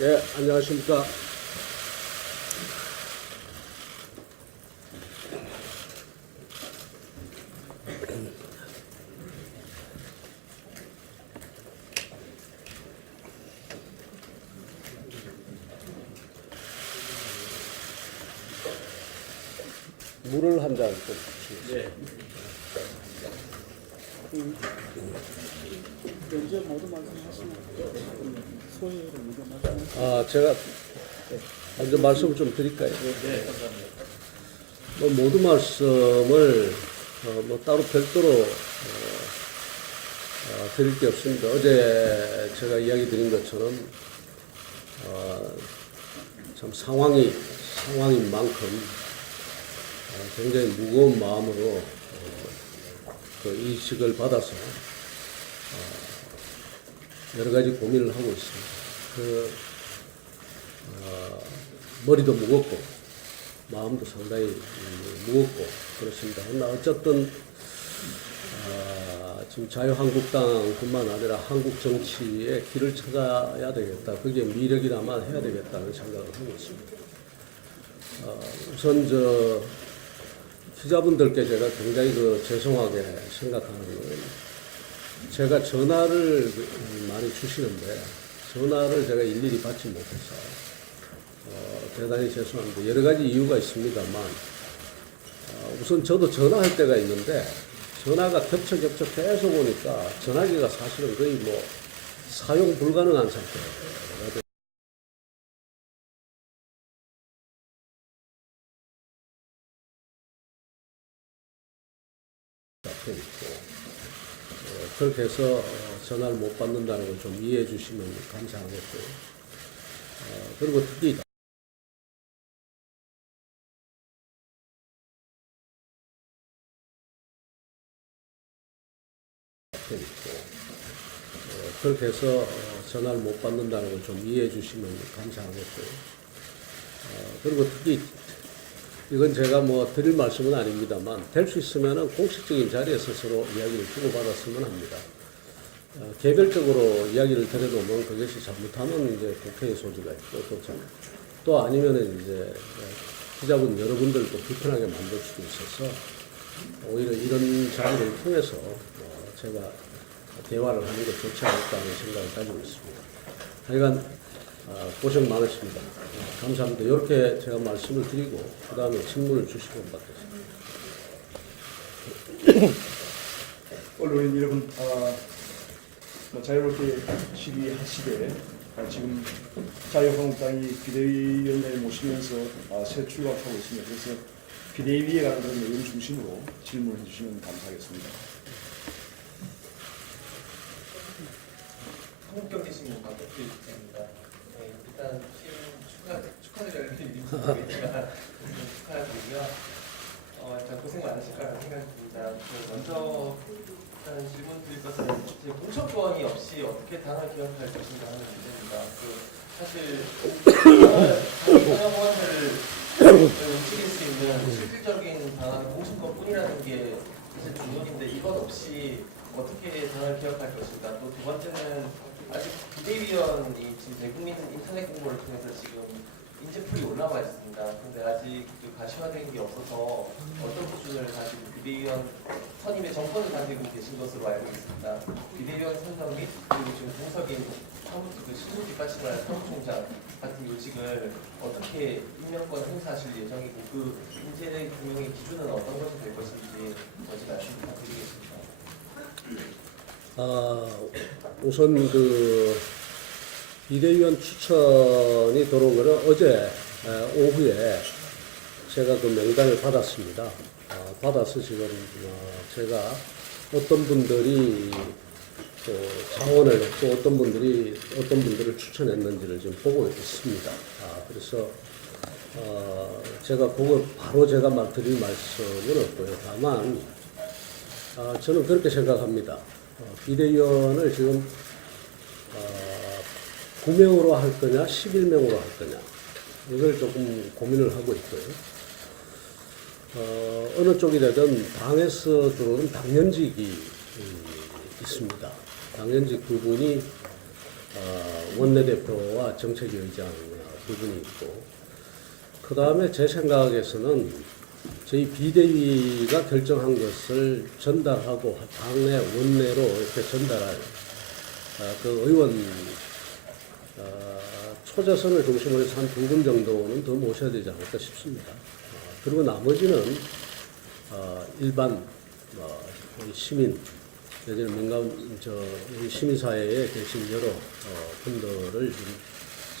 예, 안녕하십니까. 물을 한 잔 좀 주시겠어요? 먼저 모두 말씀하시면 소위로 먼저 말씀하시면 아, 제가 먼저 말씀을 좀 드릴까요? 네, 감사합니다. 뭐 모든 말씀을 뭐 따로 별도로 드릴 게 없습니다. 어제 제가 이야기 드린 것처럼 참 상황인 만큼 굉장히 무거운 마음으로 그 이식을 받아서 여러 가지 고민을 하고 있습니다. 머리도 무겁고 마음도 상당히 무겁고 그렇습니다. 그러나 어쨌든 지금 자유한국당뿐만 아니라 한국 정치의 길을 찾아야 되겠다. 그게 미력이라만 해야 되겠다는 생각을 하고 있습니다. 우선 기자분들께 제가 굉장히 죄송하게 생각하는 건 제가 전화를 많이 주시는데 전화를 제가 일일이 받지 못해서 대단히 죄송합니다. 여러 가지 이유가 있습니다만 우선 저도 전화할 때가 있는데 전화가 겹쳐 계속 오니까 전화기가 사실은 거의 뭐 사용 불가능한 상태예요. 있고 그렇게 해서 전화를 못 받는다는 걸 좀 이해해 주시면 감사하겠고요. 그리고 특히 있고 그렇게 해서 전화를 못 받는다는 걸 좀 이해해 주시면 감사하겠고요. 그리고 특히 이건 제가 뭐 드릴 말씀은 아닙니다만 될 수 있으면은 공식적인 자리에서 서로 이야기를 주고받았으면 합니다. 개별적으로 이야기를 드려놓으면 그것이 잘못하면 이제 국회의 소지가 있고 또 아니면은 이제 기자분 여러분들도 불편하게 만들 수도 있어서 오히려 이런 자리를 통해서 제가 대화를 하는 게 좋지 않을까하는 생각을 가지고 있습니다. 하여간 고생 많으십니다. 감사합니다. 이렇게 제가 말씀을 드리고 그 다음에 질문을 주시면 받겠습니다. 언론인 여러분, 자유롭게 시위하시되 지금 자유한국당이 비대위원장에 모시면서 새 출각하고 있습니다. 그래서 비대위에 관한 그런 내용 중심으로 질문해 주시면 감사하겠습니다. 한국경제신문 박덕기입니다. 네, 일단 축하드려야 될 일이 있지만 축하드리고요. 일단 고생 많으실 거라는 생각이 듭니다. 먼저 일단 질문 드릴 것은 공천권이 없이 어떻게 당을 기억할 것인가 하는 문제입니다. 사실 상영원회를 움직일 수 있는 실질적인 방안은 공천권뿐이라는 게 사실 중론인데 이것 없이 어떻게 당을 기억할 것인가. 또 두 번째는 아직 비대위원이 지금 대국민 인터넷 공모를 통해서 지금 인재풀이 올라와 있습니다. 근데 아직 가시화된 게 없어서 어떤 기준을 가지고 비대위원 선임의 정권을 가지고 계신 것으로 알고 있습니다. 비대위원 선정 및 그리고 지금 공석인 실무 뒷받침할 사무총장 같은 요직을 어떻게 임명권 행사하실 예정이고 그 인재 구명의 기준은 어떤 것이 될 것인지 먼저 말씀 부탁드리겠습니다. 우선 비대위원 추천이 들어온 거는 어제 오후에 제가 그 명단을 받았습니다. 받아서 지금 제가 어떤 분들이 또 자원을 했고 어떤 분들을 추천했는지를 지금 보고 있습니다. 그래서 제가 그거 바로 제가 드릴 말씀은 없고요. 다만 저는 그렇게 생각합니다. 비대위원을 지금 9명으로 할 거냐 11명으로 할 거냐 이걸 조금 고민을 하고 있고요. 어느 쪽이라든 당에서 들어오는 당연직이 있습니다. 당연직 두 분이 원내대표와 정책위의장 두 분이 있고, 그 다음에 제 생각에서는 저희 비대위가 결정한 것을 전달하고 당내 원내로 이렇게 전달할 그 의원 초재선을 중심으로 해서 한 두 분 정도는 더 모셔야 되지 않을까 싶습니다. 그리고 나머지는 일반 시민 내지는 민간 이 시민사회에 계신 여러 분들을 좀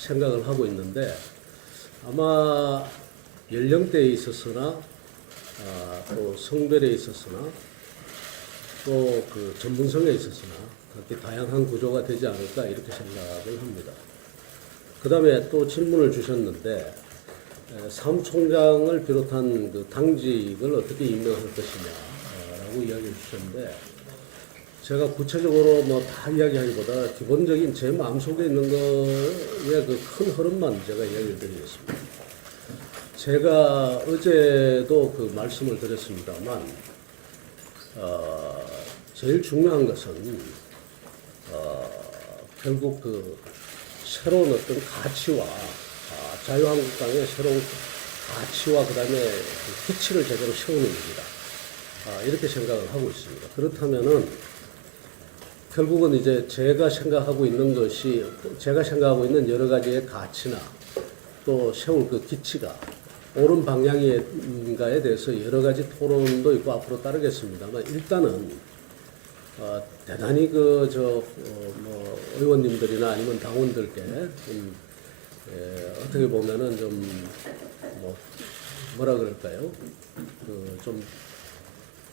생각을 하고 있는데, 아마 연령대에 있어서나 또 성별에 있어서나 또 그 전문성에 있어서나 그렇게 다양한 구조가 되지 않을까 이렇게 생각을 합니다. 그 다음에 또 질문을 주셨는데, 사무총장을 비롯한 그 당직을 어떻게 임명할 것이냐라고 이야기를 주셨는데, 제가 구체적으로 뭐 다 이야기하기보다 기본적인 제 마음속에 있는 거의 그 큰 흐름만 제가 이야기를 드리겠습니다. 제가 어제도 그 말씀을 드렸습니다만, 제일 중요한 것은 결국 그 새로운 어떤 가치와 자유한국당의 새로운 가치와 그다음에 그 기치를 제대로 세우는 겁니다. 이렇게 생각을 하고 있습니다. 그렇다면은 결국은 이제 제가 생각하고 있는 것이, 제가 생각하고 있는 여러 가지의 가치나 또 세울 그 기치가 옳은 방향인가에 대해서 여러 가지 토론도 있고 앞으로 따르겠습니다만, 일단은 대단히 뭐 의원님들이나 아니면 당원들께 어떻게 보면은 뭐라 그럴까요? 좀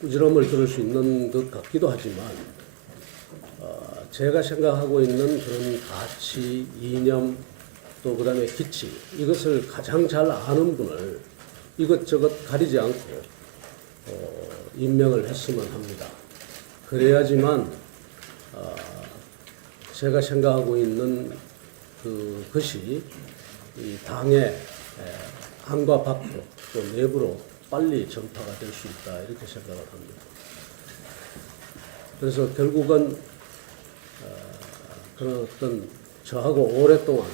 꾸지람을 들을 수 있는 것 같기도 하지만, 제가 생각하고 있는 그런 가치, 이념, 또 그다음에 기치, 이것을 가장 잘 아는 분을 이것저것 가리지 않고 임명을 했으면 합니다. 그래야지만 제가 생각하고 있는 그것이 이 당의 안과 밖으로 또 내부로 빨리 전파가 될 수 있다 이렇게 생각을 합니다. 그래서 결국은 그런 어떤 저하고 오랫동안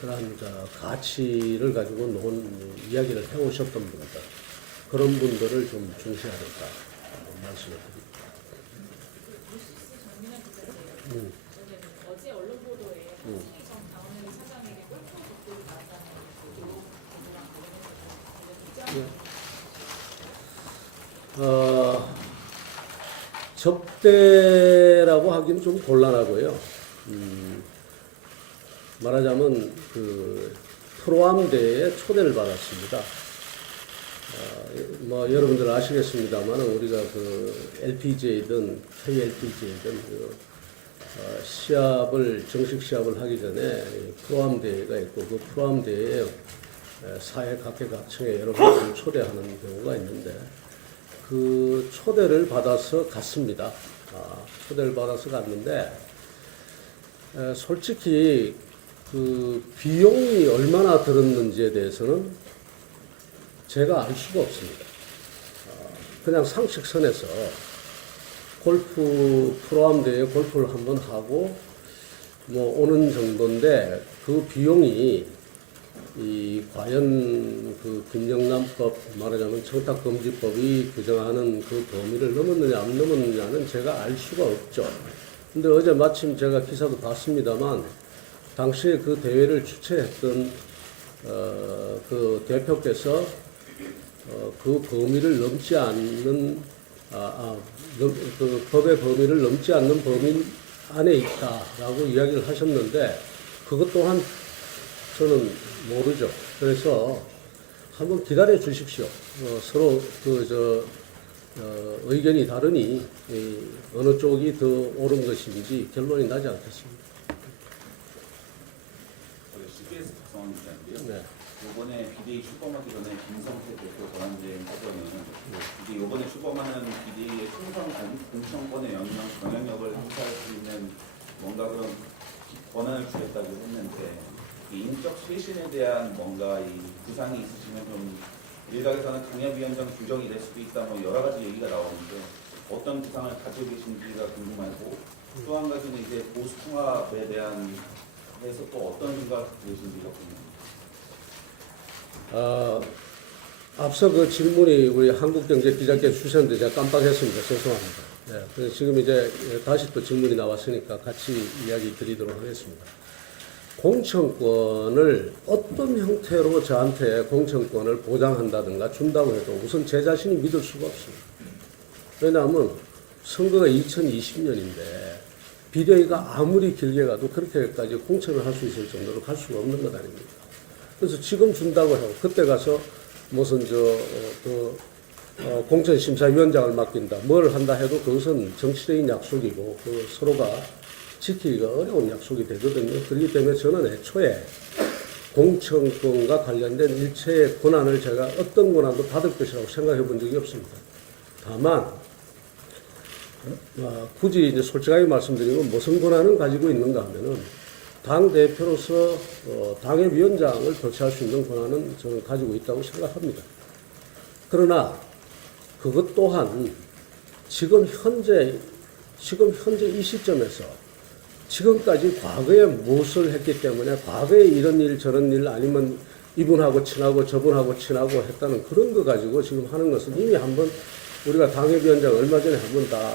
그러한 가치를 가지고 이야기를 해오셨던 분들, 그런 분들을 좀 중시하겠다 말씀을 드립니다. 어제 언론 보도에 한국이정 당원회의 사장에게 골프 접대를 받았다는 보도랑 관련해서 접대라고 하기는 좀 곤란하고요. 말하자면 그 프로암대회에 초대를 받았습니다. 뭐 여러분들 아시겠습니다만 우리가 그 LPGA든 KLPGA든 정식 시합을 하기 전에 프로암 대회가 있고, 그 프로암 대회에 사회 각계각층의 여러분들을 초대하는 경우가 있는데, 그 초대를 받아서 갔습니다. 초대를 받아서 갔는데, 솔직히 그 비용이 얼마나 들었는지에 대해서는 제가 알 수가 없습니다. 그냥 상식선에서 골프 프로암 대회 골프를 한번 하고 뭐 오는 정도인데, 그 비용이 과연 그 김영란법, 말하자면 청탁금지법이 규정하는 그 범위를 넘었느냐 안 넘었느냐는 제가 알 수가 없죠. 근데 어제 마침 제가 기사도 봤습니다만, 당시에 그 대회를 주최했던 그 대표께서 그 범위를 넘지 않는 그 법의 범위를 넘지 않는 범위 안에 있다라고 이야기를 하셨는데, 그것 또한 저는 모르죠. 그래서 한번 기다려 주십시오. 서로 의견이 다르니 어느 쪽이 더 옳은 것인지 결론이 나지 않겠습니다. CBS 박성원 기자인데요. 네. 이번에 비대위 출범하기 전에 김성태 대표 권한대행 사건은 이게 이번에 출범하는 비대위의 총선 공천권의 영향력을 행사할 수 있는 뭔가 그런 권한을 주겠다고 했는데, 이 인적 쇄신에 대한 뭔가 이 구상이 있으시면 좀 일각에서는 당협위원장 규정이 될 수도 있다, 뭐 여러 가지 얘기가 나오는데 어떤 구상을 가지고 계신지가 궁금하고, 또 한 가지는 이제 보수 통합에 대한 해서 또 어떤 생각 드신지가 궁금합니다. 앞서 그 질문이 우리 한국경제기자께 주셨는데 제가 깜빡했습니다. 죄송합니다. 네, 그래서 지금 이제 다시 또 질문이 나왔으니까 같이 이야기 드리도록 하겠습니다. 공천권을 어떤 형태로 저한테 공천권을 보장한다든가 준다고 해도 우선 제 자신이 믿을 수가 없습니다. 왜냐하면 선거가 2020년인데 비대위가 아무리 길게 가도 그렇게까지 공천을 할 수 있을 정도로 갈 수가 없는 것 아닙니까? 그래서 지금 준다고 하고 그때 가서 무슨 공천심사위원장을 맡긴다, 뭘 한다 해도 그것은 정치적인 약속이고 그 서로가 지키기가 어려운 약속이 되거든요. 그렇기 때문에 저는 애초에 공천권과 관련된 일체의 권한을 제가 어떤 권한도 받을 것이라고 생각해 본 적이 없습니다. 다만 굳이 이제 솔직하게 말씀드리면 무슨 권한을 가지고 있는가 하면은 당 대표로서 당의 위원장을 교체할 수 있는 권한은 저는 가지고 있다고 생각합니다. 그러나 그것 또한 지금 현재 이 시점에서 지금까지 과거에 무엇을 했기 때문에 과거에 이런 일 저런 일 아니면 이분하고 친하고 저분하고 친하고 했다는 그런 거 가지고 지금 하는 것은 이미 한번 우리가 당협위원장 얼마 전에 한번 다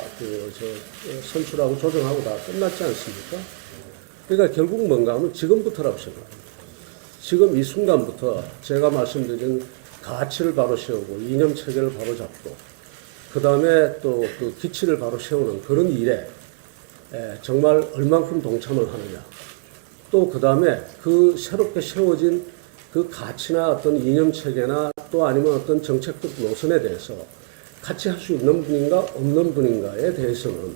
선출하고 조정하고 다 끝났지 않습니까? 그러니까 결국 뭔가 하면 지금부터라고 생각합니다. 지금 이 순간부터 제가 말씀드린 가치를 바로 세우고 이념 체계를 바로 잡고 그 다음에 또 그 기치를 바로 세우는 그런 일에 정말 얼만큼 동참을 하느냐. 또 그 다음에 그 새롭게 세워진 그 가치나 어떤 이념 체계나 또 아니면 어떤 정책적 노선에 대해서 같이 할 수 있는 분인가 없는 분인가에 대해서는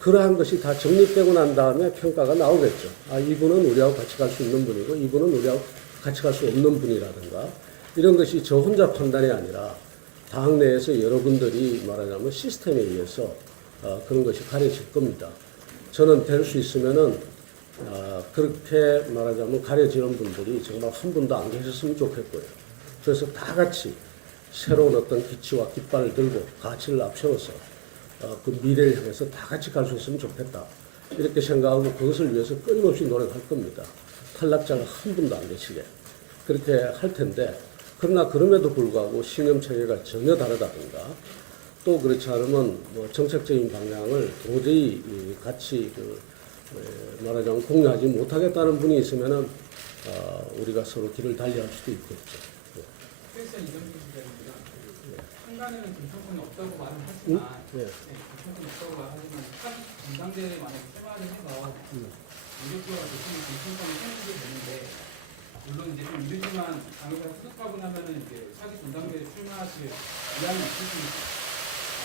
그러한 것이 다 정립되고 난 다음에 평가가 나오겠죠. 아, 이분은 우리하고 같이 갈 수 있는 분이고 이분은 우리하고 같이 갈 수 없는 분이라든가 이런 것이 저 혼자 판단이 아니라 당 내에서 여러분들이 말하자면 시스템에 의해서 그런 것이 가려질 겁니다. 저는 될 수 있으면은 그렇게 말하자면 가려지는 분들이 정말 한 분도 안 계셨으면 좋겠고요. 그래서 다 같이 새로운 어떤 기치와 깃발을 들고 가치를 앞세워서 그 미래를 향해서 다 같이 갈 수 있으면 좋겠다. 이렇게 생각하고 그것을 위해서 끊임없이 노력할 겁니다. 탈락자가 한 분도 안 계시게. 그렇게 할 텐데, 그러나 그럼에도 불구하고 신념 체계가 전혀 다르다든가, 또 그렇지 않으면 뭐 정책적인 방향을 도저히 같이 말하자면 공유하지 못하겠다는 분이 있으면은 우리가 서로 길을 달리할 수도 있겠죠. 그래서 이정민 기자님이랑 한간에는 공천권이 없다고 말은 하지만 네. 공천권이 없다고 말하지만 한 전당대회에 만약에 출마를 해서 무력표가 대통령 공천권이 생기게 되는데 물론 이제 좀 이르지만 당에서 후속하고 나면은 이제 차기 전당대회에 출마하실 의향이 있으십니까?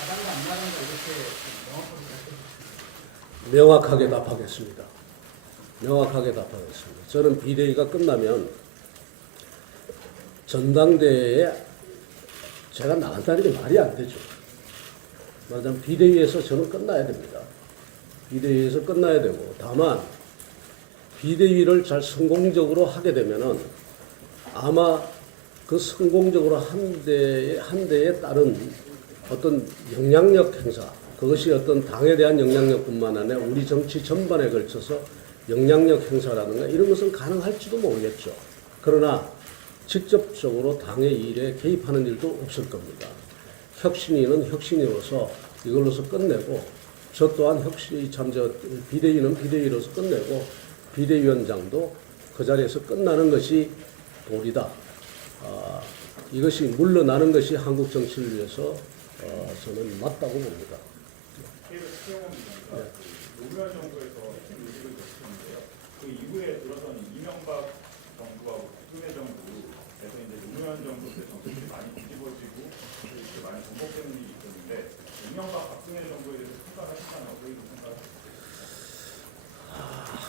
나간다 안 나간다 이렇게 명확하게 명확하게 답하겠습니다. 저는 비대위가 끝나면 전당대회에 제가 나간다는 게 말이 안 되죠. 말하자면 비대위에서 저는 끝나야 됩니다. 비대위에서 끝나야 되고, 다만 비대위를 잘 성공적으로 하게 되면은 아마 그 성공적으로 한 데에 따른 어떤 영향력 행사, 그것이 어떤 당에 대한 영향력뿐만 아니라 우리 정치 전반에 걸쳐서 영향력 행사라든가 이런 것은 가능할지도 모르겠죠. 그러나 직접적으로 당의 일에 개입하는 일도 없을 겁니다. 혁신위는 혁신위로서 이걸로서 끝내고, 저 또한 비대위는 비대위로서 끝내고, 비대위원장도 그 자리에서 끝나는 것이 도리다. 이것이 물러나는 것이 한국 정치를 위해서 저는 맞다고 봅니다. 노무현 정부에서 요직을 줬었는데요. 그 이후에 들어서는 이명박 정부하고 박근혜 정부에서 이제 노무현 정부 때 정책이 많이 뒤집어지고 이렇게 많이 전복되는 일이 있었는데 이명박 박근혜 정부에 대해서 평가하시잖아요. 어떻게 생각하세요?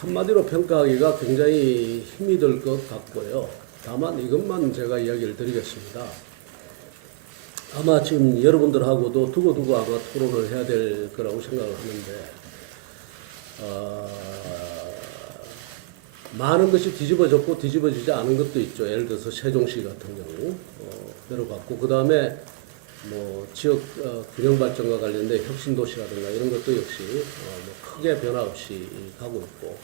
한마디로 평가하기가 굉장히 힘이 들 것 같고요. 다만 이것만 제가 이야기를 드리겠습니다. 아마 지금 여러분들하고도 두고두고 아마 토론을 해야 될 거라고 생각을 하는데, 많은 것이 뒤집어졌고 뒤집어지지 않은 것도 있죠. 예를 들어서 세종시 같은 경우 내려갔고, 그 다음에 뭐 지역 균형 발전과 관련된 혁신 도시라든가 이런 것도 역시 뭐 크게 변화 없이 가고 있고,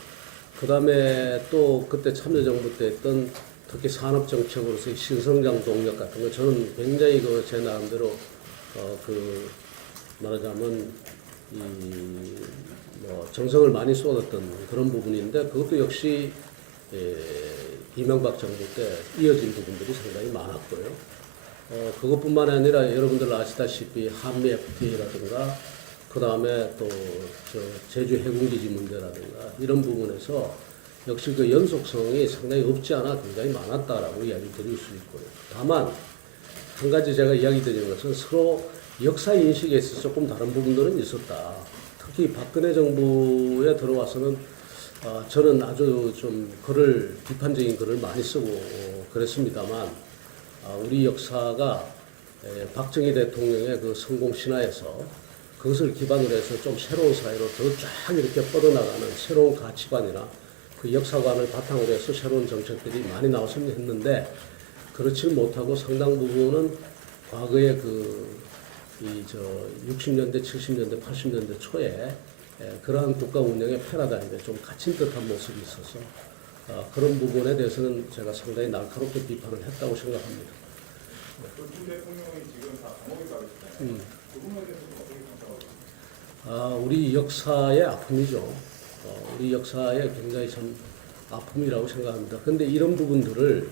그 다음에 또 그때 참여정부 때 했던 특히 산업 정책으로서의 신성장 동력 같은 거 저는 굉장히 그 제 나름대로 그 말하자면 뭐 정성을 많이 쏟았던 그런 부분인데, 그것도 역시 이명박 정부 때 이어진 부분들이 상당히 많았고요. 그것뿐만 아니라 여러분들 아시다시피 한미 FTA라든가 그 다음에 또 저 제주 해군기지 문제라든가 이런 부분에서 역시 그 연속성이 상당히 없지 않아 굉장히 많았다라고 이야기 드릴 수 있고요. 다만 한 가지 제가 이야기 드리는 것은 서로 역사 인식에 있어서 조금 다른 부분들은 있었다. 특히 박근혜 정부에 들어와서는 저는 아주 좀 비판적인 글을 많이 쓰고 그랬습니다만, 우리 역사가 박정희 대통령의 그 성공 신화에서 그것을 기반으로 해서 좀 새로운 사회로 더 쫙 이렇게 뻗어나가는 새로운 가치관이나 그 역사관을 바탕으로 해서 새로운 정책들이 많이 나왔으면 했는데, 그렇지 못하고 상당 부분은 과거의 60년대, 70년대, 80년대 초에 그러한 국가 운영의 패러다임에 좀 갇힌 듯한 모습이 있어서 그런 부분에 대해서는 제가 상당히 날카롭게 비판을 했다고 생각합니다. 두 대통령이 지금 다 감옥에 가 있잖아요. 그 부분에 대해서는 어떻게 생각하세요? 우리 역사의 아픔이죠. 우리 역사의 굉장히 참 아픔이라고 생각합니다. 그런데 이런 부분들을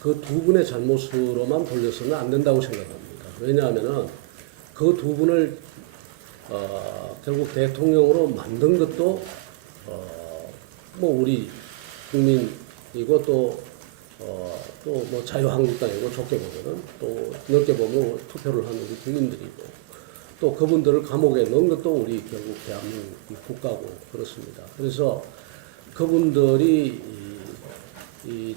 그 두 분의 잘못으로만 돌려서는 안 된다고 생각합니다. 왜냐하면은 그 두 분을 결국 대통령으로 만든 것도 뭐 우리 국민이고 또 뭐 자유한국당이고, 좋게 보면은 또 넓게 보면 투표를 하는 우리 국민들이고, 또 그분들을 감옥에 넣은 것도 우리 결국 대한민국 국가고 그렇습니다. 그래서 그분들이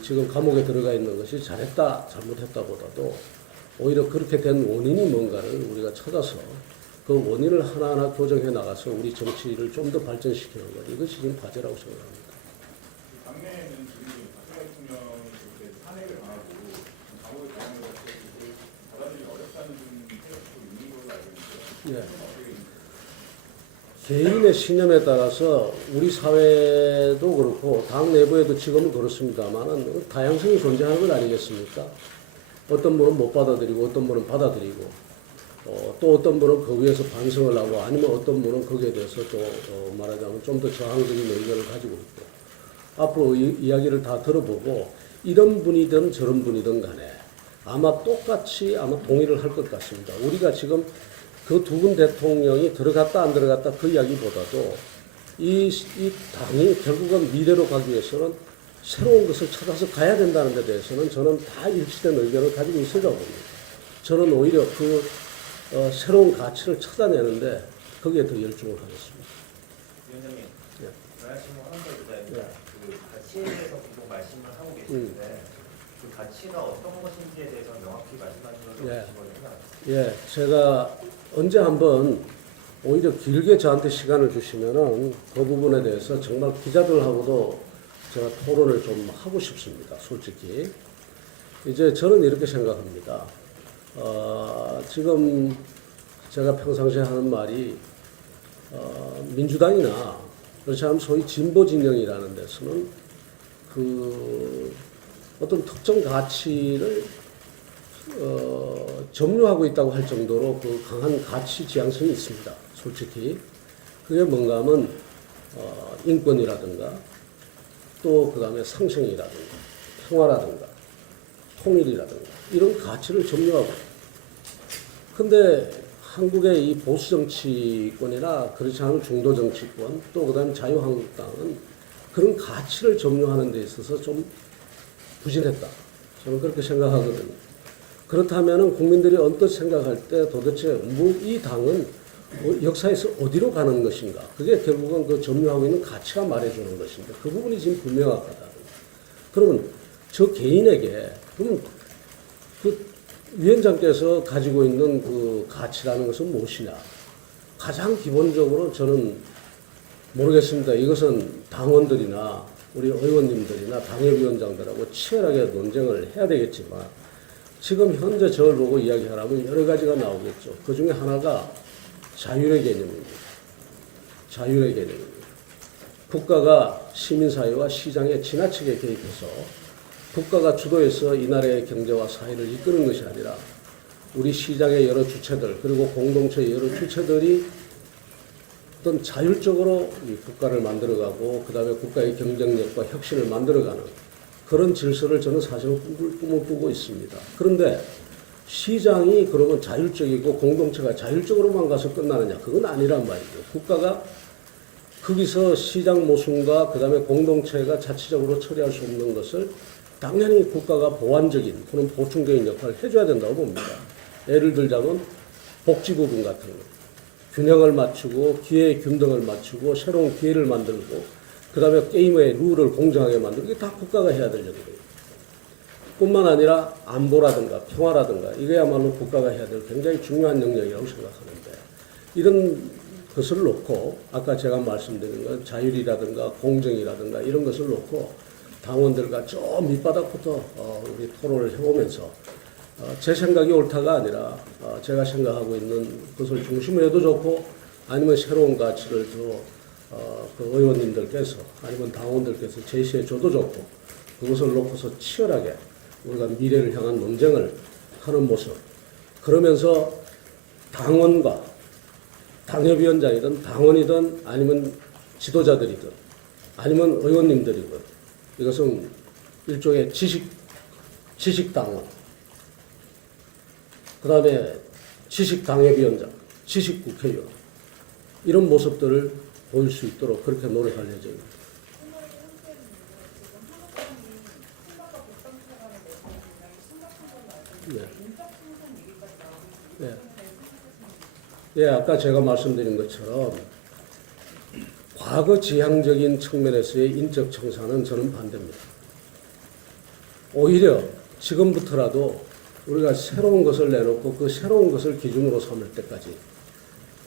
지금 감옥에 들어가 있는 것이 잘했다 잘못했다보다도 오히려 그렇게 된 원인이 뭔가를 우리가 찾아서 그 원인을 하나하나 교정해 나가서 우리 정치를 좀 더 발전시키는 것, 이것이 지금 과제라고 생각합니다. 당내에는 지금 박근혜 대통령이 그렇게 탄핵을 당하고 감옥에 가는 것을 받아들이기 어렵다는 생각도 있는 걸로 알고 있는데, 예. 어떻게 개인의 신념에 따라서 우리 사회도 그렇고 당 내부에도 지금은 그렇습니다만은 다양성이 존재하는 것 아니겠습니까? 어떤 분은 못 받아들이고 어떤 분은 받아들이고, 또 어떤 분은 그 위에서 반성을 하고, 아니면 어떤 분은 거기에 대해서 또 말하자면 좀 더 저항적인 의견을 가지고 있고, 앞으로 이야기를 다 들어보고 이런 분이든 저런 분이든 간에 아마 똑같이 동의를 할 것 같습니다. 우리가 지금 그 두 분 대통령이 들어갔다 안 들어갔다 그 이야기보다도 이 당이 결국은 미래로 가기 위해서는 새로운 것을 찾아서 가야 된다는 데 대해서는 저는 다 일치된 의견을 가지고 있으라고 봅니다. 저는 오히려 그 새로운 가치를 찾아내는데 거기에 더 열중을 하겠습니다. 위원장님, 예. 말씀을 하는 것보다 예. 그 가치에 대해서 계속 말씀을 하고 계시는데 그 가치가 어떤 것인지에 대해서 명확히 말씀하시는 걸 예. 보시거든요. 예, 제가 언제 한번 오히려 길게 저한테 시간을 주시면은 그 부분에 대해서 정말 기자들하고도 제가 토론을 좀 하고 싶습니다. 솔직히. 이제 저는 이렇게 생각합니다. 지금 제가 평상시에 하는 말이 민주당이나 그렇지 않으면 소위 진보 진영이라는 데서는 그 어떤 특정 가치를 점유하고 있다고 할 정도로 그 강한 가치 지향성이 있습니다. 솔직히. 그게 뭔가 하면 인권이라든가 또 그 다음에 상생이라든가 평화라든가 통일이라든가 이런 가치를 점유하고 있습니다. 근데 한국의 이 보수 정치권이나 그렇지 않은 중도 정치권 또 그 다음에 자유한국당은 그런 가치를 점유하는 데 있어서 좀 부진했다. 저는 그렇게 생각하거든요. 그렇다면 국민들이 언뜻 생각할 때 도대체 이 당은 역사에서 어디로 가는 것인가? 그게 결국은 그 점유하고 있는 가치가 말해주는 것인데 그 부분이 지금 불명확하다. 그러면 저 개인에게 그러면 그 위원장께서 가지고 있는 그 가치라는 것은 무엇이냐? 가장 기본적으로 저는 모르겠습니다. 이것은 당원들이나 우리 의원님들이나 당협위원장들하고 치열하게 논쟁을 해야 되겠지만 지금 현재 저를 보고 이야기하라면 여러 가지가 나오겠죠. 그 중에 하나가 자율의 개념입니다. 자율의 개념입니다. 국가가 시민사회와 시장에 지나치게 개입해서 국가가 주도해서 이 나라의 경제와 사회를 이끄는 것이 아니라 우리 시장의 여러 주체들 그리고 공동체의 여러 주체들이 어떤 자율적으로 이 국가를 만들어가고 그 다음에 국가의 경쟁력과 혁신을 만들어가는 그런 질서를 저는 사실은 꿈을 꾸고 있습니다. 그런데 시장이 그러면 자율적이고 공동체가 자율적으로만 가서 끝나느냐? 그건 아니란 말이죠. 국가가 거기서 시장 모순과 그 다음에 공동체가 자체적으로 처리할 수 없는 것을 당연히 국가가 보완적인 그런 보충적인 역할을 해줘야 된다고 봅니다. 예를 들자면 복지 부분 같은 거. 균형을 맞추고 기회의 균등을 맞추고 새로운 기회를 만들고 그 다음에 게임의 룰을 공정하게 만들고 이게 다 국가가 해야 될 일이에요. 뿐만 아니라 안보라든가 평화라든가 이거야말로 국가가 해야 될 굉장히 중요한 영역이라고 생각하는데 이런 것을 놓고 아까 제가 말씀드린 건 자율이라든가 공정이라든가 이런 것을 놓고 당원들과 저 밑바닥부터 우리 토론을 해보면서 제 생각이 옳다가 아니라 제가 생각하고 있는 것을 중심으로 해도 좋고 아니면 새로운 가치를 그 의원님들께서 아니면 당원들께서 제시해 줘도 좋고 그것을 놓고서 치열하게 우리가 미래를 향한 논쟁을 하는 모습 그러면서 당원과 당협위원장이든 당원이든 아니면 지도자들이든 아니면 의원님들이든 이것은 일종의 지식당원 그 다음에 지식당협위원장 지식국회의원 이런 모습들을 보일 수 있도록 그렇게 노력할 예정입니다. 네. 네. 예, 아까 제가 말씀드린 것처럼 과거 지향적인 측면에서의 인적 청산은 저는 반대입니다. 오히려 지금부터라도 우리가 새로운 것을 내놓고 그 새로운 것을 기준으로 삼을 때까지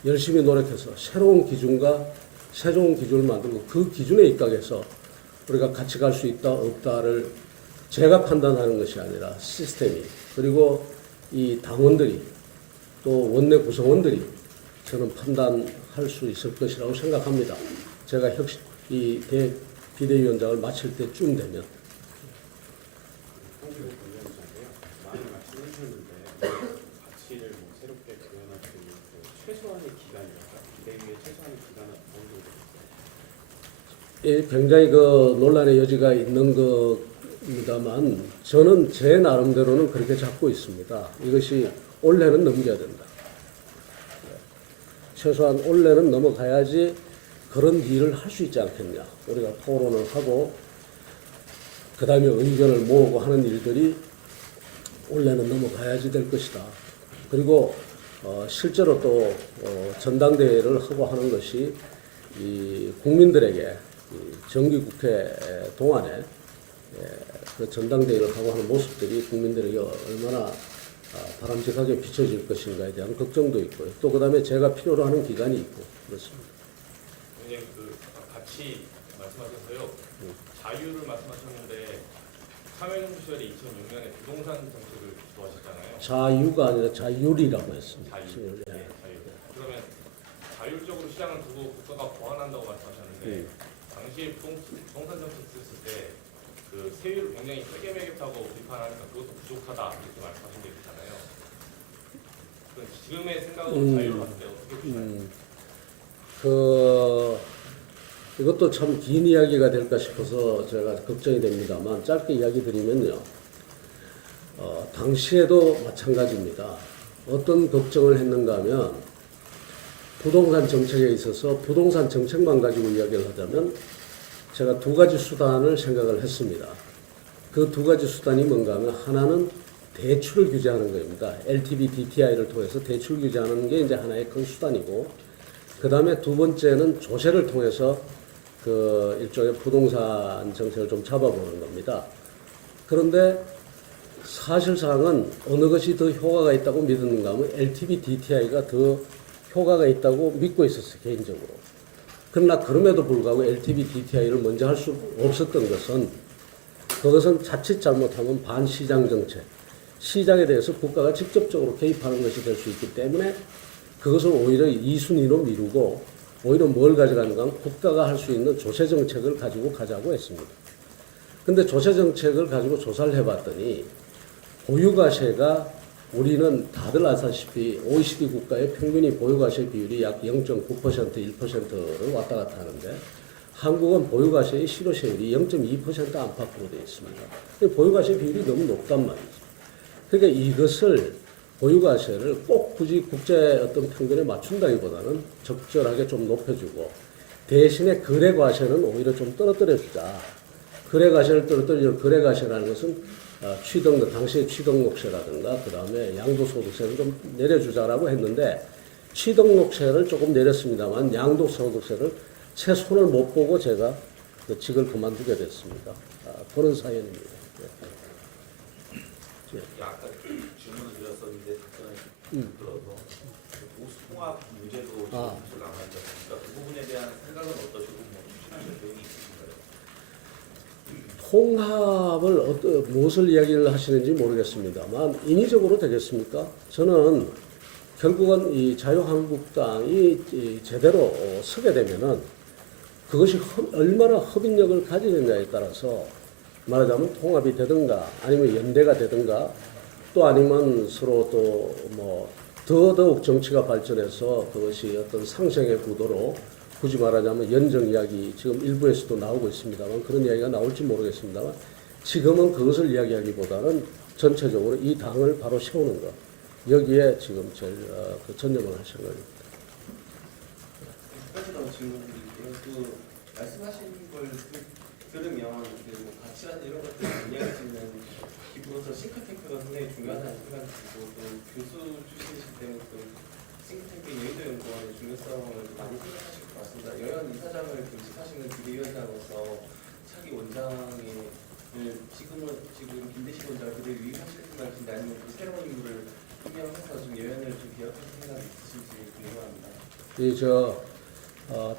열심히 노력해서 새로운 기준과 새로운 기준을 만들고 그 기준에 입각해서 우리가 같이 갈 수 있다 없다를 제가 판단하는 것이 아니라 시스템이 그리고 이 당원들이 또 원내 구성원들이 저는 판단할 수 있을 것이라고 생각합니다. 제가 이 비대위원장을 마칠 때쯤 되면. 많이 말씀해 주셨는데 가치를 새롭게 구현할 수 있는 최소한의 기간이랄까? 비대위의 최소한의 기간은 어느 정도 될까요? 예, 굉장히 그 논란의 여지가 있는 겁니다만 저는 제 나름대로는 그렇게 잡고 있습니다. 이것이 올해는 넘겨야 된다. 최소한 올해는 넘어가야지 그런 일을 할 수 있지 않겠냐. 우리가 토론을 하고 그 다음에 의견을 모으고 하는 일들이 올해는 넘어가야지 될 것이다. 그리고 실제로 또 전당대회를 하고 하는 것이 이 국민들에게 정기국회 동안에 그 전당대회를 하고 하는 모습들이 국민들에게 얼마나 바람직하게 비춰질 것인가에 대한 걱정도 있고요. 또 그다음에 제가 필요로 하는 기간이 있고 그렇습니다. 원장님 같이 말씀하셨어요. 자유를 말씀하셨는데 참여정부 시절에 2006년에 부동산 정책을 주도하셨잖아요. 자유가 아니라 자율이라고 했습니다. 자유. 예. 네, 자유. 그러면 자율적으로 시장을 두고 국가가 보완한다고 말씀하셨는데 당시에 부동산 정책 쓰실 때 그 세율을 굉장히 세게 매겼다고 비판하니까 그것도 부족하다 이렇게 말씀하신 게 있잖아요. 그럼 지금의 생각으로 자유를 봤을 때 어떻게 보시나요? 이것도 참 긴 이야기가 될까 싶어서 제가 걱정이 됩니다만 짧게 이야기 드리면요. 당시에도 마찬가지입니다. 어떤 걱정을 했는가 하면 부동산 정책에 있어서 부동산 정책만 가지고 이야기를 하자면 제가 두 가지 수단을 생각을 했습니다. 그 두 가지 수단이 뭔가 하면 하나는 대출을 규제하는 겁니다. LTV, DTI를 통해서 대출 규제하는 게 이제 하나의 큰 수단이고 그 다음에 두 번째는 조세를 통해서 그 일종의 부동산 정책을 좀 잡아보는 겁니다. 그런데 사실상은 어느 것이 더 효과가 있다고 믿었는가 하면 LTV, DTI가 더 효과가 있다고 믿고 있었어요, 개인적으로. 그러나 그럼에도 불구하고 LTV, DTI를 먼저 할 수 없었던 것은 그것은 자칫 잘못하면 반시장 정책, 시장에 대해서 국가가 직접적으로 개입하는 것이 될 수 있기 때문에 그것을 오히려 2순위로 미루고 오히려 뭘 가져가는가 하면 국가가 할 수 있는 조세 정책을 가지고 가자고 했습니다. 근데 조세 정책을 가지고 조사를 해봤더니 보유과세가 우리는 다들 아시다시피 OECD 국가의 평균이 보유과세 비율이 약 0.9%, 1%를 왔다 갔다 하는데 한국은 보유과세의 실효세율이 0.2% 안팎으로 되어 있습니다. 보유과세 비율이 너무 높단 말이죠. 그러니까 이것을 보유과세를 꼭 굳이 국제 어떤 평균에 맞춘다기보다는 적절하게 좀 높여주고 대신에 거래과세는 오히려 좀 떨어뜨려주자. 거래과세를 떨어뜨리는 거래과세라는 것은 당시의 취등록세라든가 그 다음에 양도소득세를 좀 내려주자라고 했는데 취등록세를 조금 내렸습니다만 양도소득세를 채 손을 못 보고 제가 그 직을 그만두게 됐습니다. 그런 사연입니다. 아까 질문을 드렸었는데 답변을 들어서 보수통합 문제도 지금 남아있지 않습니까? 그 부분에 대한 생각은 어떠시고 뭐 추진하실 계획이 있으신가요? 통합을 무엇을 이야기를 하시는지 모르겠습니다만 인위적으로 되겠습니까? 저는 결국은 이 자유한국당이 제대로 서게 되면은 그것이 얼마나 흡인력을 가지느냐에 따라서 말하자면 통합이 되든가 아니면 연대가 되든가 또 아니면 서로 또 뭐 더더욱 정치가 발전해서 그것이 어떤 상생의 구도로 굳이 말하자면 연정 이야기 지금 일부에서도 나오고 있습니다만 그런 이야기가 나올지 모르겠습니다만 지금은 그것을 이야기하기보다는 전체적으로 이 당을 바로 세우는 것 여기에 지금 제일 전념을 할 생각입니다. 한 가지 더 질문드릴게요. 그 말씀하신 걸 들으면 그 가치관 이런 것들을 이야기하시는 기부로서 싱크탱크가 굉장히 중요하다는 생각이 들고 또 교수 출신이시기 때문에 또 싱크탱크 여의도 연구원의 중요성을 많이 생각하실 것 같습니다. 여연 이사장을 겸직하시는 비대위원장으로서 차기 원장이 지금 김대식 원장을 그대로 유입하실 생각인지 아니면 그 새로운 인물을 임명해서 좀 여연을 좀 개혁하실 생각이 있으신지 궁금합니다.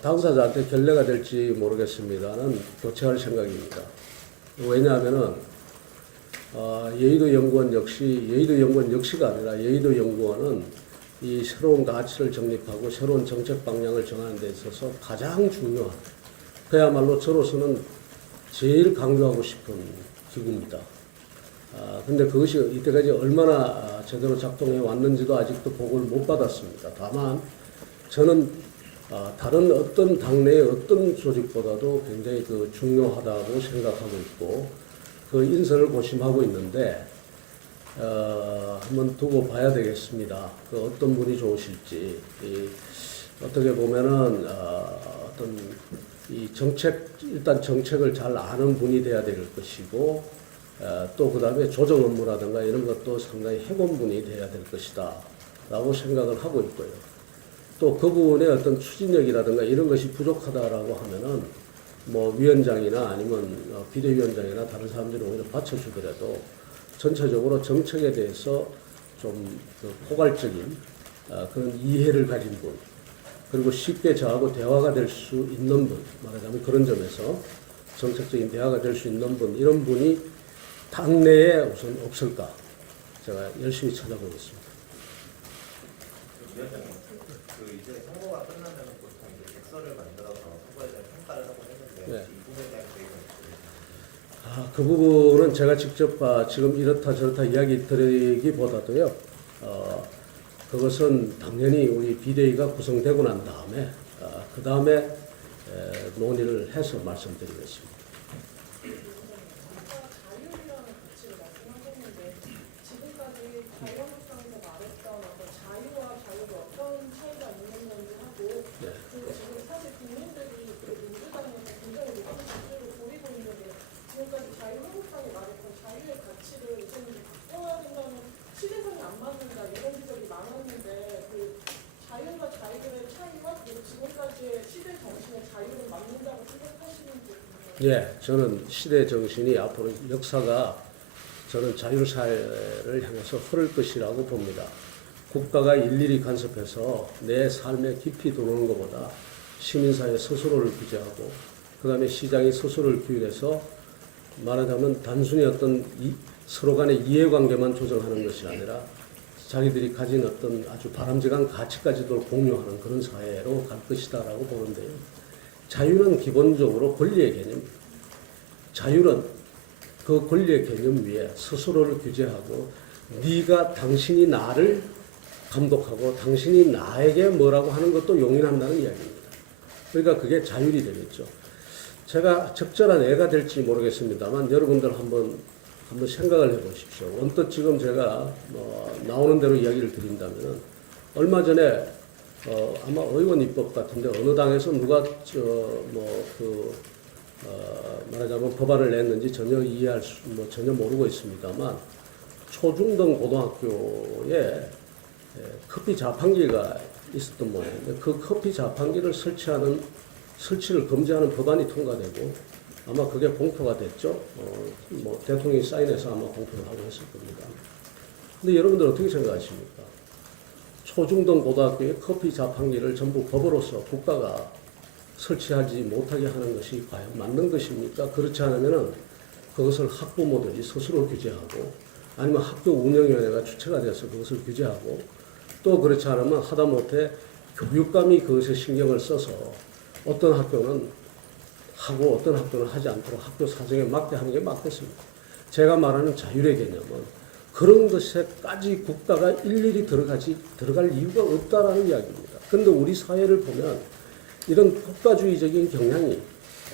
당사자한테 결례가 될지 모르겠습니다는 교체할 생각입니다. 왜냐하면은 여의도 연구원 역시가 아니라 여의도 연구원은 이 새로운 가치를 정립하고 새로운 정책 방향을 정하는 데 있어서 가장 중요한 그야말로 저로서는 제일 강조하고 싶은 기구입니다. 근데 그것이 이때까지 얼마나 제대로 작동해 왔는지도 아직도 보고를 못 받았습니다. 다만 저는 다른 어떤 당내의 어떤 조직보다도 굉장히 그 중요하다고 생각하고 있고 그 인선을 고심하고 있는데 한번 두고 봐야 되겠습니다. 그 어떤 분이 좋으실지 어떻게 보면은 어떤 이 일단 정책을 잘 아는 분이 돼야 될 것이고 또 그다음에 조정 업무라든가 이런 것도 상당히 해본분이 돼야 될 것이다 라고 생각을 하고 있고요. 또 그분의 어떤 추진력이라든가 이런 것이 부족하다라고 하면은 뭐 위원장이나 아니면 비대위원장이나 다른 사람들이 오히려 받쳐주더라도 전체적으로 정책에 대해서 좀 포괄적인 그런 이해를 가진 분 그리고 쉽게 저하고 대화가 될 수 있는 분 말하자면 그런 점에서 정책적인 대화가 될 수 있는 분 이런 분이 당내에 우선 없을까 제가 열심히 찾아보겠습니다. 위원장님, 그 이제 선거가 끝나면 보통 이제 객서를 만들어서 선거에 대한 평가를 하고 했는데 네. 이 부분에 대한 계획은 있으신가요? 그 부분은 제가 직접 지금 이렇다 저렇다 이야기 드리기보다도요. 그것은 당연히 우리 비대위가 구성되고 난 다음에 그 다음에 논의를 해서 말씀드리겠습니다. 자율이라는 가치를 말씀하셨는데 지금까지 자유한국당에서 말했던 어떤 자유와 자유가 어떤 차이가 있는 건지 하고 그리고 지금 사실 국민들이 민주당에서 굉장히 높은 지지를 보이고 있는데 지금까지 자유한국당이 말했던 자유의 가치를 좀 바꿔야 된다는 시대상이 안 맞는다 이런 지적이 많았는데 그 자유와 자유의 차이와 그리고 지금까지의 시대 정신의 자유를 맞는다고 생각하시는지 예, 저는 시대 정신이 앞으로 역사가 저는 자율사회를 향해서 흐를 것이라고 봅니다. 국가가 일일이 간섭해서 내 삶에 깊이 들어오는 것보다 시민사회 스스로를 규제하고 그 다음에 시장이 스스로를 규율해서 말하자면 단순히 어떤 서로 간의 이해관계만 조정하는 것이 아니라 자기들이 가진 어떤 아주 바람직한 가치까지도 공유하는 그런 사회로 갈 것이다라고 보는데요. 자유는 기본적으로 권리의 개념입니다. 자유는 그 권리의 개념 위에 스스로를 규제하고 네가 당신이 나를 감독하고 당신이 나에게 뭐라고 하는 것도 용인한다는 이야기입니다. 그러니까 그게 자율이 되겠죠. 제가 적절한 애가 될지 모르겠습니다만 여러분들 한번 생각을 해보십시오. 언뜻 지금 제가 나오는 대로 이야기를 드린다면 얼마 전에 아마 의원 입법 같은데 어느 당에서 누가 말하자면 법안을 냈는지 전혀 전혀 모르고 있습니다만 초중등 고등학교에 커피 자판기가 있었던 모양인데 그 커피 자판기를 설치를 금지하는 법안이 통과되고 아마 그게 공표가 됐죠. 대통령이 사인해서 아마 공표를 하고 했을 겁니다. 근데 여러분들 어떻게 생각하십니까? 초중등 고등학교에 커피 자판기를 전부 법으로서 국가가 설치하지 못하게 하는 것이 과연 맞는 것입니까? 그렇지 않으면 그것을 학부모들이 스스로 규제하고 아니면 학교 운영위원회가 주체가 돼서 그것을 규제하고 또 그렇지 않으면 하다못해 교육감이 그것에 신경을 써서 어떤 학교는 하고 어떤 학교는 하지 않도록 학교 사정에 맞게 하는 게 맞겠습니다. 제가 말하는 자율의 개념은 그런 것에까지 국가가 일일이 들어갈 이유가 없다라는 이야기입니다. 그런데 우리 사회를 보면 이런 국가주의적인 경향이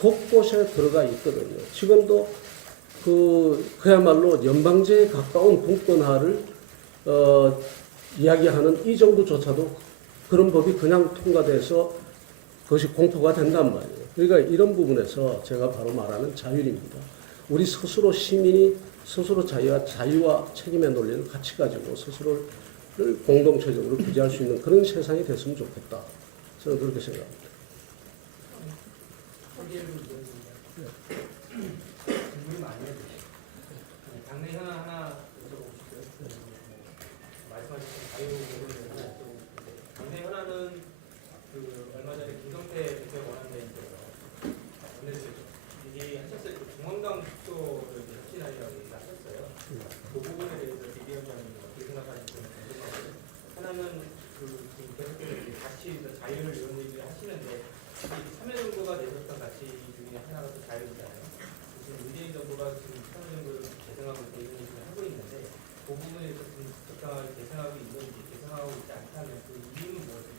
곳곳에 들어가 있거든요. 지금도 그야말로 연방제에 가까운 분권화를 이야기하는 이 정부조차도 그런 법이 그냥 통과돼서 그것이 공포가 된단 말이에요. 그러니까 이런 부분에서 제가 바로 말하는 자율입니다. 우리 스스로 시민이 스스로 자유와 책임의 논리를 같이 가지고 스스로를 공동체적으로 규제할 수 있는 그런 세상이 됐으면 좋겠다. 저는 그렇게 생각합니다. 질문이 많이 해요. 당내 하나 여쭤보고 싶어요. 말씀하신 자유를 당내 하나는 얼마 전에 김성태 대표 원안대행께서 이게 하셨을 때 중앙당 투표를 혁신하리라고 얘기를 하셨어요. 그 부분에 대해서 비대위원장님 어떻게 생각하는지 좀 궁금하고 하나는 지금 계속해서 가치 자유를 이런 얘기를 하시는데 참여정부가 내셨던 가치 중에 하나가 또 자유잖아요. 지금 문재인 정부가 지금 참여정부를 재생하고 있고 이런 얘기를 하고 있는데 그 부분에서 좀 적당하게 재생하고 있는지 재생하고 있지 않다면 그 이유는 무엇입니까?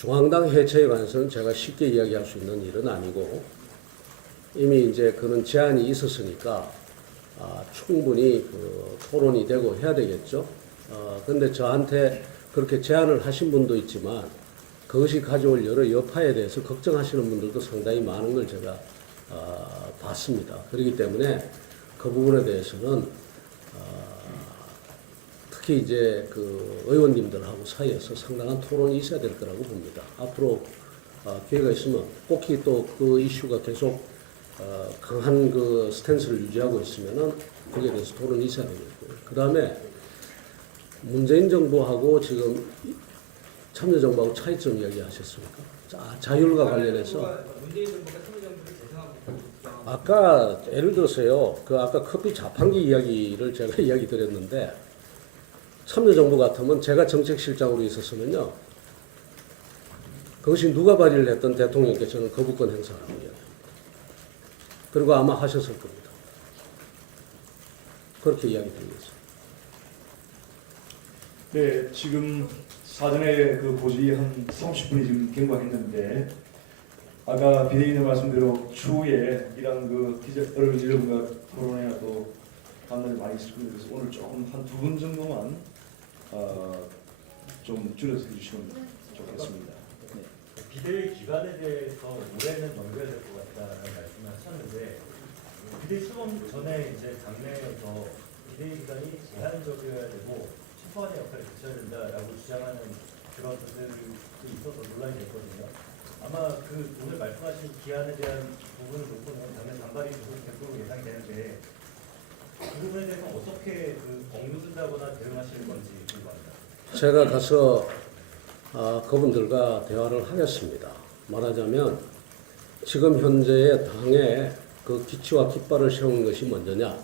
중앙당 해체에 관해서는 제가 쉽게 이야기할 수 있는 일은 아니고 이미 이제 그런 제안이 있었으니까 충분히 토론이 되고 해야 되겠죠. 그런데 저한테 그렇게 제안을 하신 분도 있지만 그것이 가져올 여러 여파에 대해서 걱정하시는 분들도 상당히 많은 걸 제가 봤습니다. 그렇기 때문에 그 부분에 대해서는 특히 이제 그 의원님들하고 사이에서 상당한 토론이 있어야 될 거라고 봅니다. 앞으로 기회가 있으면 꼭히 또 그 이슈가 계속 강한 그 스탠스를 유지하고 있으면은 거기에 대해서 토론이 있어야 되겠고요. 그 다음에 문재인 정부하고 지금 참여정부하고 차이점 이야기하셨습니까? 자율과 관련해서 문재인 정부가 참여정부를 재생하고 있다. 아까 예를 들어서요. 아까 커피 자판기 이야기를 제가 이야기 드렸는데 참여정부 같으면 제가 정책실장으로 있었으면요. 그것이 누가 발의를 했던 대통령께서는 거부권 행사하라고 이야기합니다. 그리고 아마 하셨을 겁니다. 그렇게 이야기 드리겠습니다. 네, 지금 사전에 그 고지 한 30분이 지금 경과했는데 아까 비대위원님 말씀대로 추후에 이런 여러분과 토론회나 또 판단이 많이 있을 겁니다. 그래서 오늘 조금 한 2분 정도만 좀 줄여서 해주시면 좋겠습니다. 네. 비대위 기간에 대해서 올해는 넘겨야 될 것 같다는 말씀을 하셨는데 비대위 수범 전에 이제 당내에서 비대위 기간이 제한적이어야 되고 최소한의 역할을 그쳐야 된다라고 주장하는 그런 분들이 있어서 논란이 됐거든요. 아마 오늘 말씀하신 기한에 대한 부분을 놓고는 당내 반발이 계속 100% 예상이 되는데 그 부분에 대해서 어떻게 억누른다거나 대응하실 건지 궁금합니다. 제가 가서 그분들과 대화를 하겠습니다. 말하자면 지금 현재의 당의 그 기치와 깃발을 세우는 것이 먼저냐,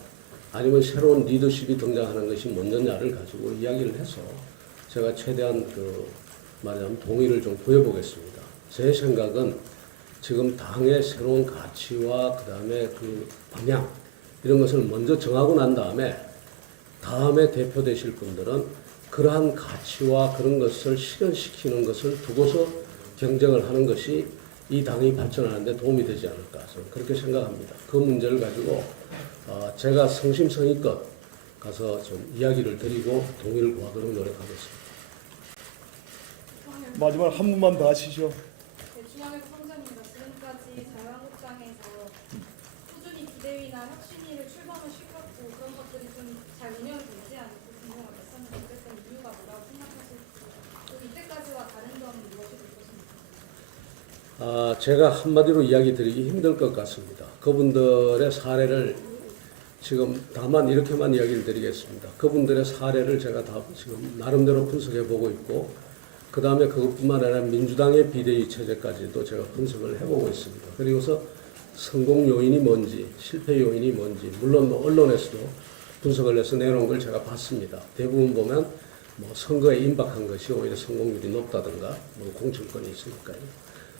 아니면 새로운 리더십이 등장하는 것이 먼저냐를 가지고 이야기를 해서 제가 최대한 말하자면 동의를 좀 구해보겠습니다. 제 생각은 지금 당의 새로운 가치와 그다음에 그 방향 이런 것을 먼저 정하고 난 다음에 대표되실 분들은 그러한 가치와 그런 것을 실현시키는 것을 두고서 경쟁을 하는 것이 이 당이 발전하는 데 도움이 되지 않을까 저는 그렇게 생각합니다. 그 문제를 가지고 제가 성심성의껏 가서 좀 이야기를 드리고 동의를 구하도록 노력하겠습니다. 마지막 한 분만 더 하시죠. 네, 중앙에서 성장입니다. 지금까지 자유한국당에서 꾸준히 비대위나 혁신위를 출범을 시켰고 그런 것들이 좀 잘 운영이 되지 않고 궁금하겠었는데 어쨌든 이유가 뭐라고 생각하실지 또 이때까지와 다른 점은 무엇이 있었습니까? 제가 한마디로 이야기 드리기 힘들 것 같습니다. 그분들의 사례를 지금 다만 이렇게만 이야기를 드리겠습니다. 그분들의 사례를 제가 다 지금 나름대로 분석해 보고 있고 그 다음에 그것뿐만 아니라 민주당의 비대위 체제까지도 제가 분석을 해보고 있습니다. 그리고서 성공 요인이 뭔지 실패 요인이 뭔지 물론 뭐 언론에서도 분석을 해서 내놓은 걸 제가 봤습니다. 대부분 보면 뭐 선거에 임박한 것이 오히려 성공률이 높다든가 뭐 공천권이 있으니까요.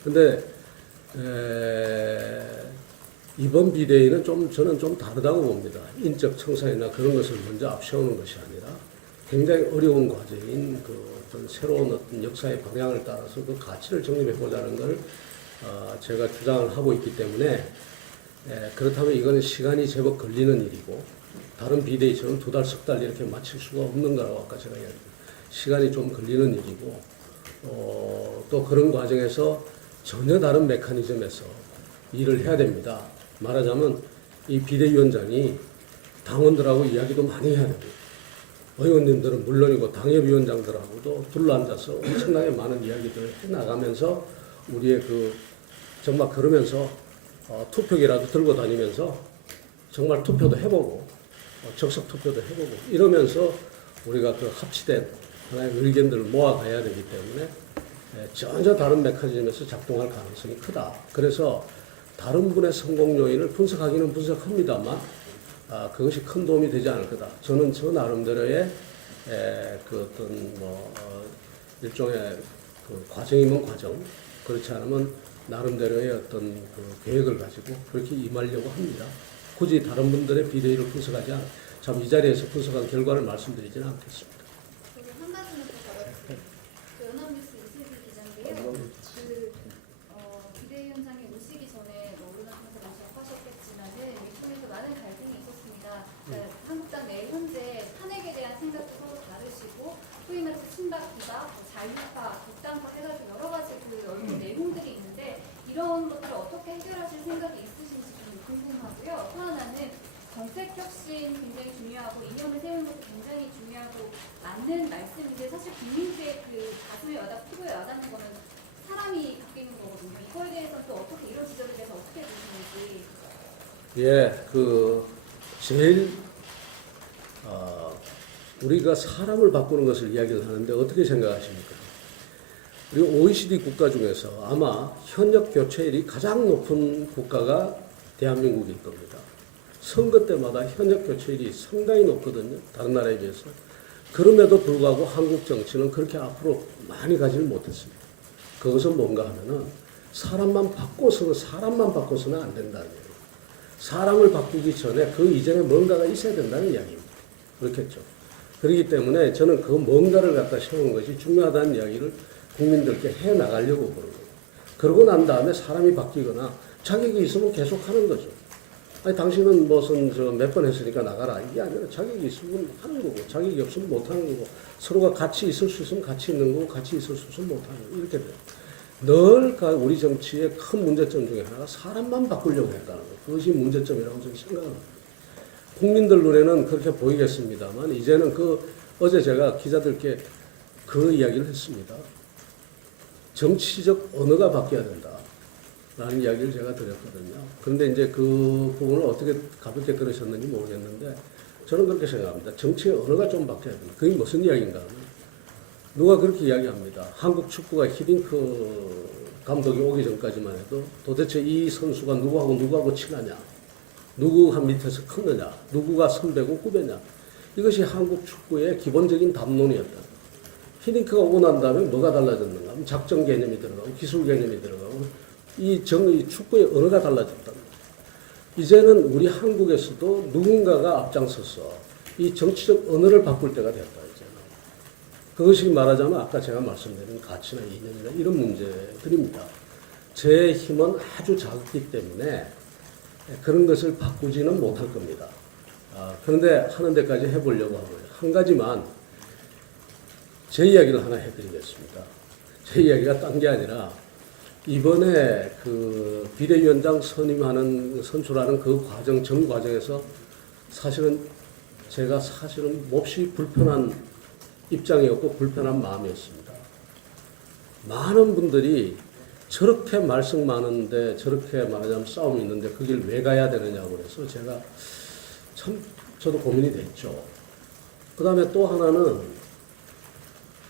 근데 이번 비대위는 저는 좀 다르다고 봅니다. 인적 청산이나 그런 것을 먼저 앞세우는 것이 아니라 굉장히 어려운 과정인 어떤 새로운 어떤 역사의 방향을 따라서 그 가치를 정립해 보자는 걸 제가 주장을 하고 있기 때문에 그렇다면 이거는 시간이 제법 걸리는 일이고 다른 비대위처럼 2달, 3달 이렇게 마칠 수가 없는 거라고 아까 제가 이야기했습니다. 시간이 좀 걸리는 일이고 또 그런 과정에서 전혀 다른 메커니즘에서 일을 해야 됩니다. 말하자면 이 비대위원장이 당원들하고 이야기도 많이 해야 됩니다. 의원님들은 물론이고 당협위원장들하고도 둘러앉아서 엄청나게 많은 이야기들을 해나가면서 우리의 정말 그러면서 투표기라도 들고 다니면서 정말 투표도 해보고 적석 투표도 해보고 이러면서 우리가 그 합치된 하나의 의견들을 모아가야 되기 때문에 전혀 다른 메커니즘에서 작동할 가능성이 크다. 그래서 다른 분의 성공 요인을 분석하기는 분석합니다만 그것이 큰 도움이 되지 않을 거다. 저는 저 나름대로의 일종의 과정이면 과정, 그렇지 않으면 나름대로의 어떤 계획을 가지고 그렇게 임하려고 합니다. 굳이 다른 분들의 비대위를 분석하지 않아. 참 이 자리에서 분석한 결과를 말씀드리지는 않겠습니다. 저기 한 가지는 더 다뤄볼게요. 연합뉴스 이슬기 기자인데요. 비대위원장이 오시기 전에 언론한테 접하셨겠지만은 이 통해서 많은 갈등이 있었습니다. 그러니까 한국당 내 현재 탄핵에 대한 생각도 서로 다르시고 소위 말해서 친박, 비박, 자유파, 독당파 해가지고 여러 가지 내용들이 있는데 이런 것들을 어떻게 해결하실 생각이 있으신지 좀 궁금하고요. 또 하나는 정책 혁신 굉장히 중요하고 이념을 세우는 것도 굉장히 중요하고 맞는 말씀인데 사실 국민들의 가슴에 와닿고 피부에 와닿는 거는 사람이 바뀌는 거거든요. 이거에 대해서는 또 어떻게 이런 지적에 대해서 어떻게 보시는지. 제일 우리가 사람을 바꾸는 것을 이야기를 하는데 어떻게 생각하십니까? 우리 OECD 국가 중에서 아마 현역 교체율이 가장 높은 국가가 대한민국일 겁니다. 선거 때마다 현역 교체율이 상당히 높거든요. 다른 나라에 비해서. 그럼에도 불구하고 한국 정치는 그렇게 앞으로 많이 가지는 못했습니다. 그것은 뭔가 하면은 사람만 바꿔서는 안 된다는 얘기예요. 사람을 바꾸기 전에 그 이전에 뭔가가 있어야 된다는 이야기입니다. 그렇겠죠. 그렇기 때문에 저는 그 뭔가를 갖다 세우는 것이 중요하다는 이야기를 국민들께 해 나가려고 그러는 거예요. 그러고 난 다음에 사람이 바뀌거나 자격이 있으면 계속 하는 거죠. 아니, 당신은 무슨 몇 번 했으니까 나가라. 이게 아니라 자격이 있으면 하는 거고, 자격이 없으면 못 하는 거고, 서로가 같이 있을 수 있으면 같이 있는 거고, 같이 있을 수 있으면 못 하는 거고, 이렇게 돼요. 늘 우리 정치의 큰 문제점 중에 하나가 사람만 바꾸려고 했다는 거예요. 그것이 문제점이라고 저는 생각합니다. 국민들 눈에는 그렇게 보이겠습니다만, 이제는 어제 제가 기자들께 그 이야기를 했습니다. 정치적 언어가 바뀌어야 된다. 라는 이야기를 제가 드렸거든요. 그런데 이제 그 부분을 어떻게 가볍게 들으셨는지 모르겠는데 저는 그렇게 생각합니다. 정치의 언어가 좀 바뀌어야 됩니다. 그게 무슨 이야기인가 하면 누가 그렇게 이야기합니다. 한국 축구가 히딩크 감독이 오기 전까지만 해도 도대체 이 선수가 누구하고 친하냐. 누구가 밑에서 컸느냐, 누구가 선배고 후배냐. 이것이 한국 축구의 기본적인 담론이었다. 히딩크가 오고 난 다음에 뭐가 달라졌는가 하면 작전 개념이 들어가고 기술 개념이 들어가고 이 축구의 언어가 달라졌다. 이제는 우리 한국에서도 누군가가 앞장서서 이 정치적 언어를 바꿀 때가 됐다. 이제는. 그것이 말하자면 아까 제가 말씀드린 가치나 이념이나 이런 문제들입니다. 제 힘은 아주 작기 때문에 그런 것을 바꾸지는 못할 겁니다. 그런데 하는 데까지 해보려고 하고요. 한 가지만 제 이야기를 하나 해드리겠습니다. 제 이야기가 딴 게 아니라 이번에 그 비대위원장 선출하는 그 과정, 전 과정에서 사실은 제가 몹시 불편한 입장이었고 불편한 마음이었습니다. 많은 분들이 저렇게 말씀 많은데 저렇게 말하자면 싸움이 있는데 거길 왜 가야 되느냐고 그래서 제가 참 저도 고민이 됐죠. 그 다음에 또 하나는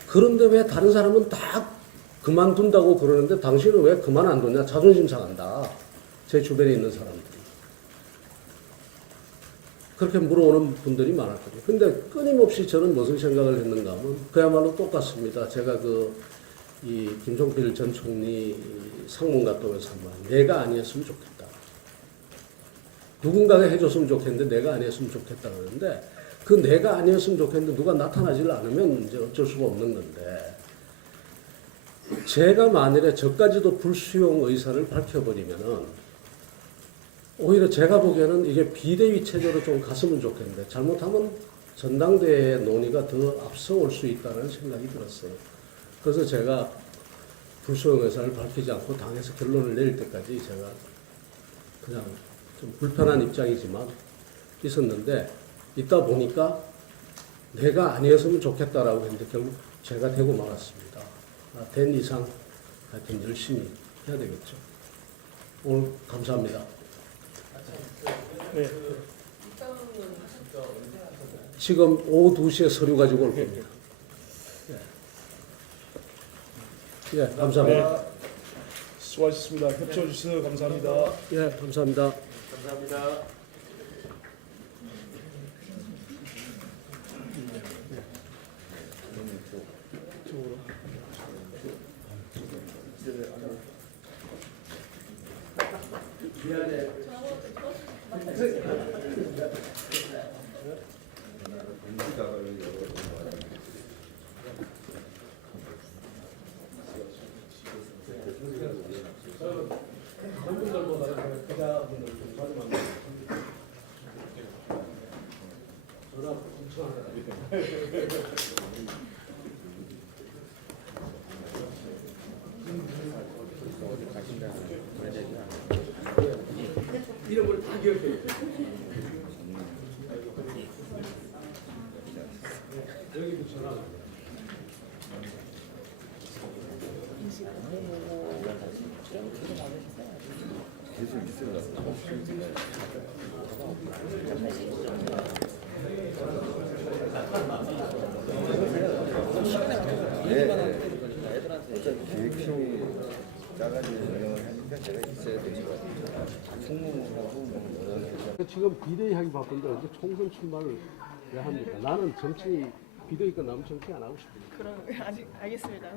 그런데 왜 다른 사람은 다 그만둔다고 그러는데 당신은 왜 그만 안 뒀냐? 자존심 상한다. 제 주변에 있는 사람들이. 그렇게 물어오는 분들이 많았거든요. 근데 끊임없이 저는 무슨 생각을 했는가 하면 그야말로 똑같습니다. 제가 이 김종필 전 총리 상문 갔다 오면서 한 말, 내가 아니었으면 좋겠다. 누군가가 해줬으면 좋겠는데 내가 아니었으면 좋겠다 그러는데 그 내가 아니었으면 좋겠는데 누가 나타나질 않으면 이제 어쩔 수가 없는 건데 제가 만일에 저까지도 불수용 의사를 밝혀버리면은 오히려 제가 보기에는 이게 비대위 체제로 좀 갔으면 좋겠는데 잘못하면 전당대회 논의가 더 앞서올 수 있다는 생각이 들었어요. 그래서 제가 불수용 의사를 밝히지 않고 당에서 결론을 내릴 때까지 제가 그냥 좀 불편한 입장이지만 있었는데 있다 보니까 내가 아니었으면 좋겠다라고 했는데 결국 제가 되고 말았습니다. 된 이상 하여튼 열심히 해야 되겠죠. 오늘 감사합니다. 네. 지금 오후 2시에 서류 가지고 올 겁니다. 예, 감사합니다. 수고하셨습니다. 협조해 주셔서 감사합니다. 예, 감사합니다. 감사합니다. 다른 분들보다 기자분들 좀 자주 만나요. 전화 엄청 하더라고요. 이름을 다 기억해요. 여기 전화. 기획팀이 짜가지고 운영을 하니까 제가 있어야 되죠. 총무하고 지금 비대위 하기 바쁜데 언제 총선 출마를 왜 합니까? 나는 정치 비대위 끝나면 정치 안 하고 싶습니다. 그럼 아직 알겠습니다.